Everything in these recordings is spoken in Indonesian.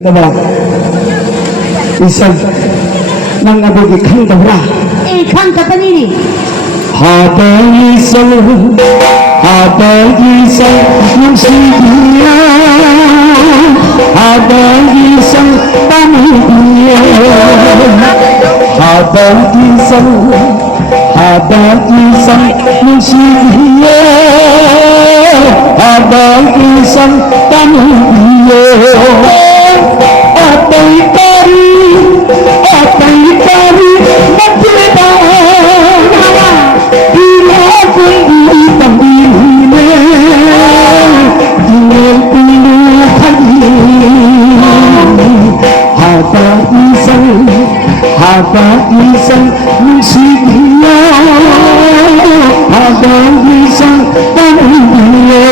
Diba? Isang nang abugi kang dabra. Kang kapanini. Habang isang ng sigiya, habang isang pamilya, habang isang ng sigiya, habang isang pamilya. Atay pari magdibang ila kundi pambili tinggal puluh kali habang isang musiknya habang isang pamilya.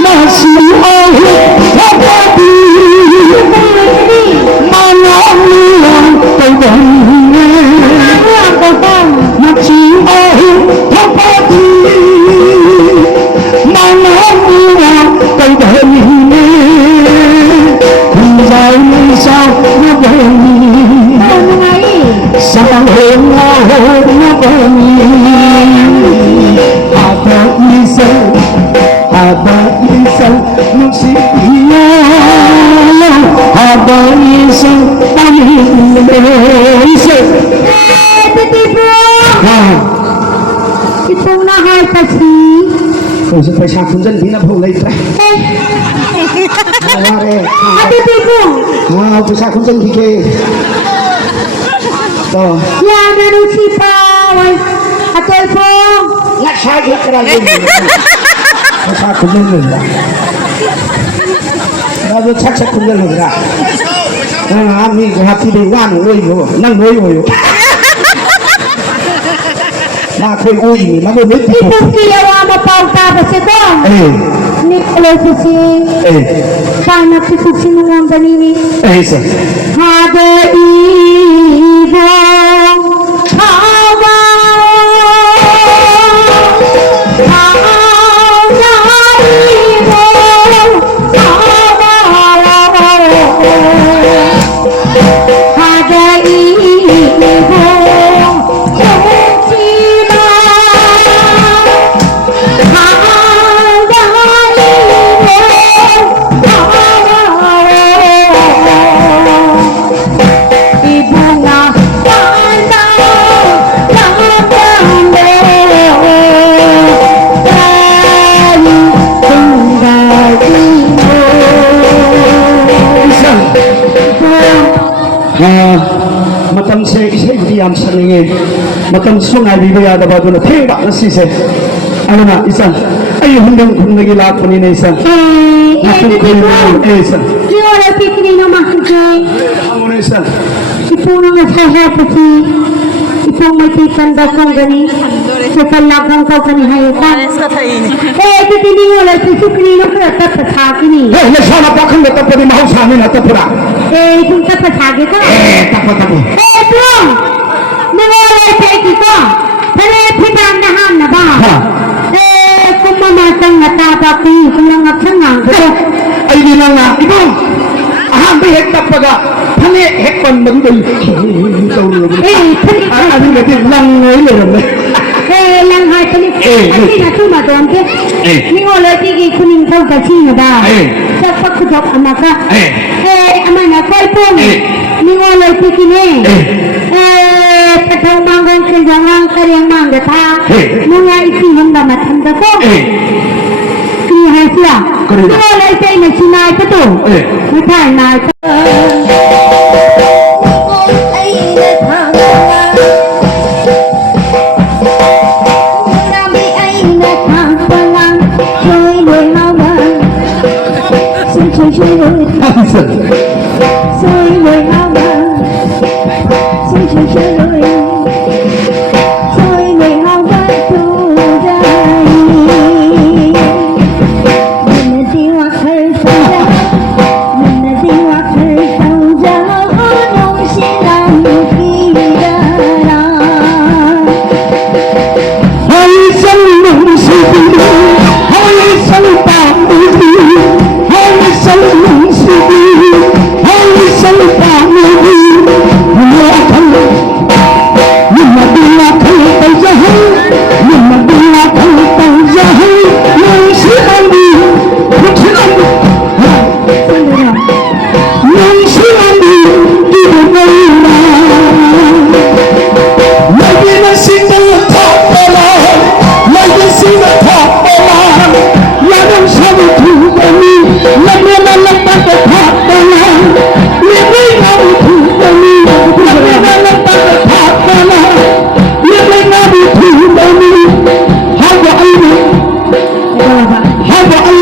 Masih abadi malam yang terbangun masih abadi malam yang terbangun hingga misal ngabani sampai ngabani habang isang musiknya, habang isang pamilya. Titipo! Itong nahal kasi. Kung sa presya kung dyan, di na po late. Titipo! Presya kung dyan, di kayo. Yan, ano si Paway? Atoy po! Laksagit ka lang yun. Presya kung dyan. 나도 착착 kundel로라. 아미 그 하피데 완 오이고 난 오이고요. 나 거의 오이니 나도 몇 개. Ipukiyawa mo pa ang tapos ito. Nikolay si paano kisusinungan ganini. Sir. Hada ibo hawa matam se diam saningin matam sungai bibaya da baduna theba na sise ana isan ay hundang hundagi la thoni ne isan matam ko isan Kiyora pikni no mahje amone isan ipuno nga saha pati ipong may titanda kong gani sa talakang ko kanihayutan titini wala pikni no kaya tapatagini na sana bakang na tapadi mahal sa amin at tapura kung tapatagi ko tapatago Bro, nawala tayo ko. Pinang nahan na ba? Kung mamatang natapaki, kung nangakangang ko. Ay di na nga, ito. Ahambi hekta paga. Pani hekpan magdoy. Ano nga din lang ngayon. Lang hai pani. Kasi na tumadon ke. Ningola tigi kuning tau kasi na ba? Sa pagkutok amaka. Ama na koy pong. Ningola tigi ne. Patang manggang kenjangang karyang mangga ta. Mga isihang damatanda ko. Kinihan siya. Ningola itay na sinay ko to. Matay na ito. Hãy subscribe cho kênh Ghiền Mì Gõ để không bỏ lỡ 하고